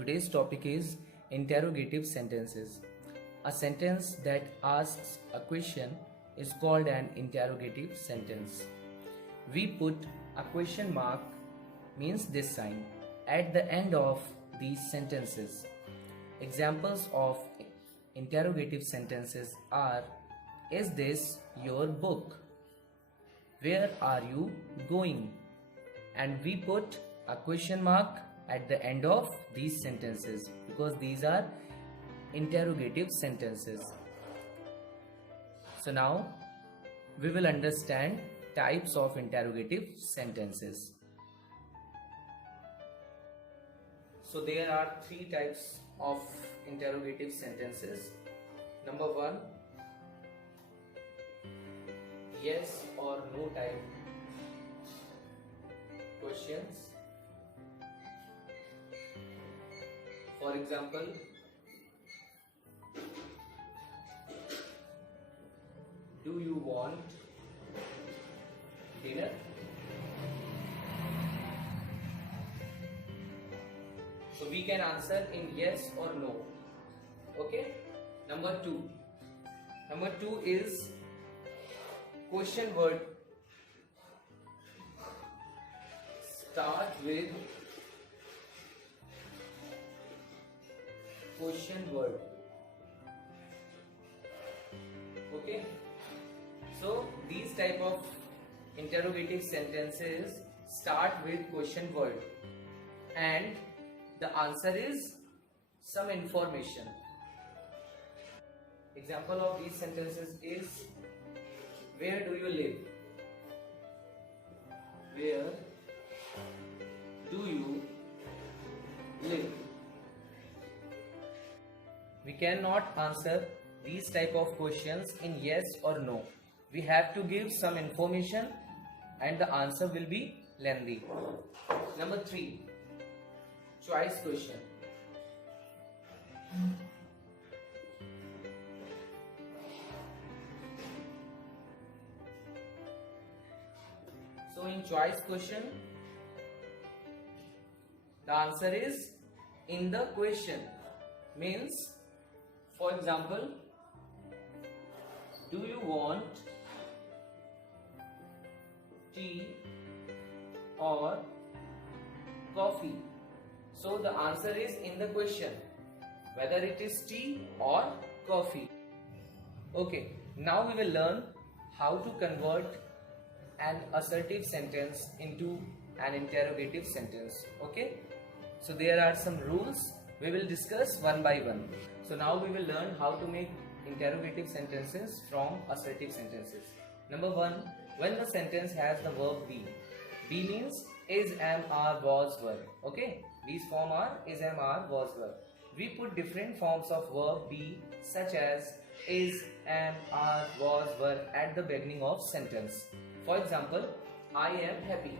Today's topic is interrogative sentences. A sentence that asks a question is called an interrogative sentence. We put a question mark, means this sign, at the end of these sentences. Examples of interrogative sentences are: Is this your book? Where are you going? And we put a question mark at the end of these sentences because these are interrogative sentences. So now we will understand types of interrogative sentences. So there are three types of interrogative sentences. Number one, yes or no type questions. For example, do you want dinner? So we can answer in yes or no. Okay. Number two is question word start with question word. Okay, so these type of interrogative sentences start with question word and the answer is some information. Example of these sentences is: where do you live? Where do you live? We cannot answer these type of questions in yes or no. We have to give some information and the answer will be lengthy. Number 3, choice question. So in choice question, the answer is in the question. Means, for example, do you want tea or coffee? So the answer is in the question, whether it is tea or coffee. Okay, now we will learn how to convert an assertive sentence into an interrogative sentence. Okay, so there are some rules we will discuss one by one. So now we will learn how to make interrogative sentences from assertive sentences. Number 1, when the sentence has the verb be. Be means is, am, are, was, were. Okay, these form are is, am, are, was, were. We put different forms of verb be such as is, am, are, was, were at the beginning of sentence. For example, I am happy.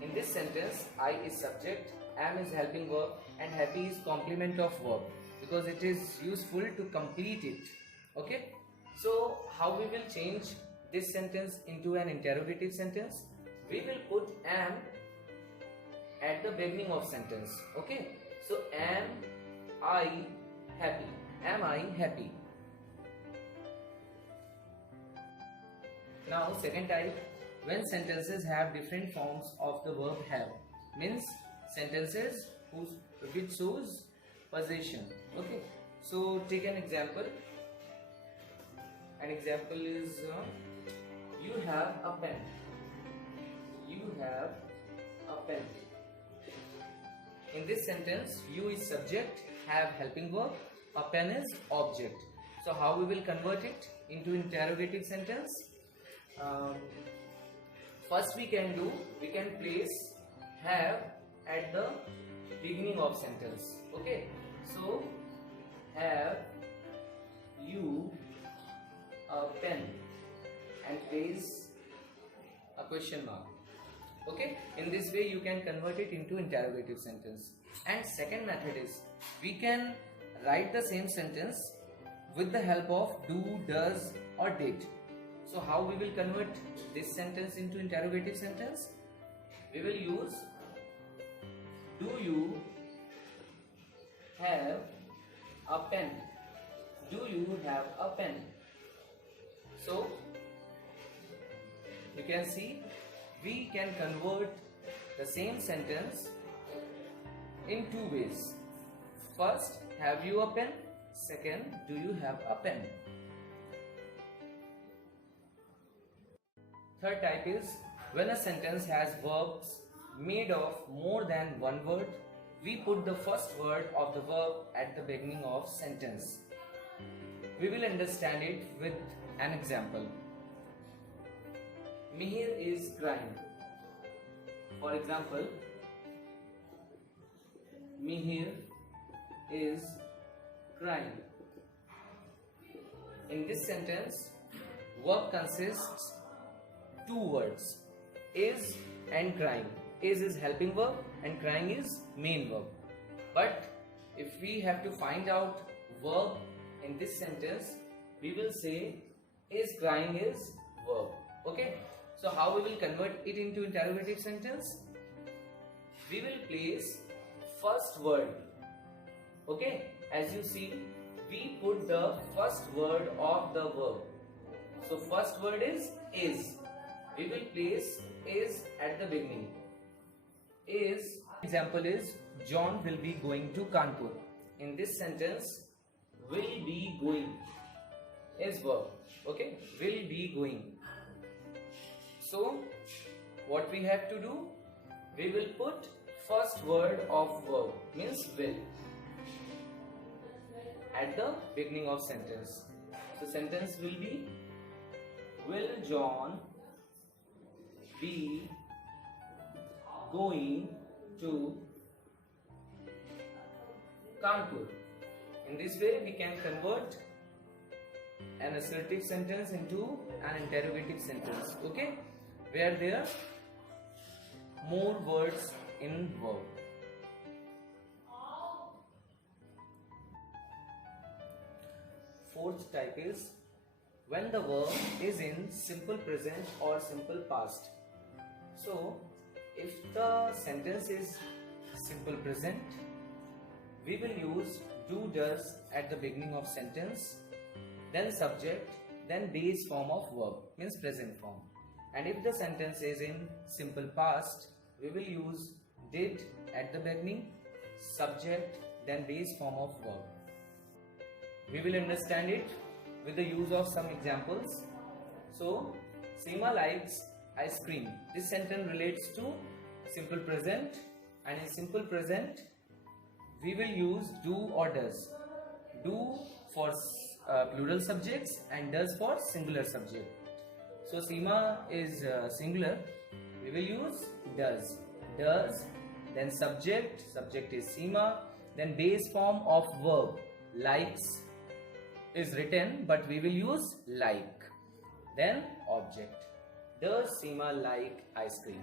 In this sentence, I is subject, am is helping verb and happy is complement of verb because it is useful to complete it. Okay, so how we will change this sentence into an interrogative sentence? We will put am at the beginning of sentence. Okay, so am I happy? Am I happy? Now second type, when sentences have different forms of the verb have, means sentences which shows possession. Okay, so take an example. An example is you have a pen. You have a pen. In this sentence, you is subject, have helping verb, a pen is object. So how we will convert it into interrogative sentence? First we can place have at the beginning of sentence. Okay, so have you a pen and place a question mark. Okay, in this way you can convert it into interrogative sentence. And second method is we can write the same sentence with the help of do, does or did. So how we will convert this sentence into interrogative sentence? We will use do you have a pen? Do you have a pen? So you can see we can convert the same sentence in two ways. First, have you a pen? Second, do you have a pen? Third type is when a sentence has verbs made of more than one word, we put the first word of the verb at the beginning of sentence. We will understand it with an example. Mihir is crying. For example, Mihir is crying. In this sentence, verb consists two words, is and crying. Is helping verb and crying is main verb. But if we have to find out verb in this sentence, we will say is crying is verb. Okay. So how we will convert it into interrogative sentence? We will place first word. Okay. As you see, we put the first word of the verb. So first word is. We will place is at the beginning. Is example is John will be going to Kanpur. In this sentence, will be going is verb. Okay, will be going. So what we have to do? We will put first word of verb, means will, at the beginning of sentence. So sentence will be, will John be going to Kanpur? In this way, we can convert an assertive sentence into an interrogative sentence. Okay, where there are more words in verb. Fourth type is when the verb is in simple present or simple past. So, if the sentence is simple present, we will use do, does at the beginning of sentence, then subject, then base form of verb, means present form. And if the sentence is in simple past, we will use did at the beginning, subject, then base form of verb. We will understand it with the use of some examples. So, Seema likes ice cream. This sentence relates to simple present, and in simple present we will use do or does. Do for plural subjects and does for singular subject. So Seema is singular, we will use does. Does, then subject is Seema, then base form of verb likes is written, but we will use like, then object. Does Seema like ice cream?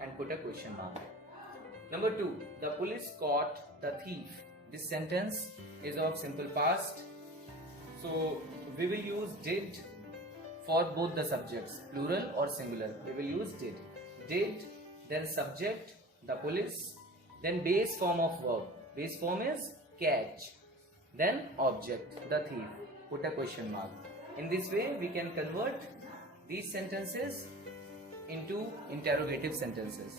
And put a question mark. Number 2, the police caught the thief. This sentence is of simple past, so we will use did for both the subjects, plural or singular. We will use did. Did, then subject, the police, then base form of verb. Base form is catch, then object, the thief. Put a question mark. In this way, we can convert these sentences into interrogative sentences.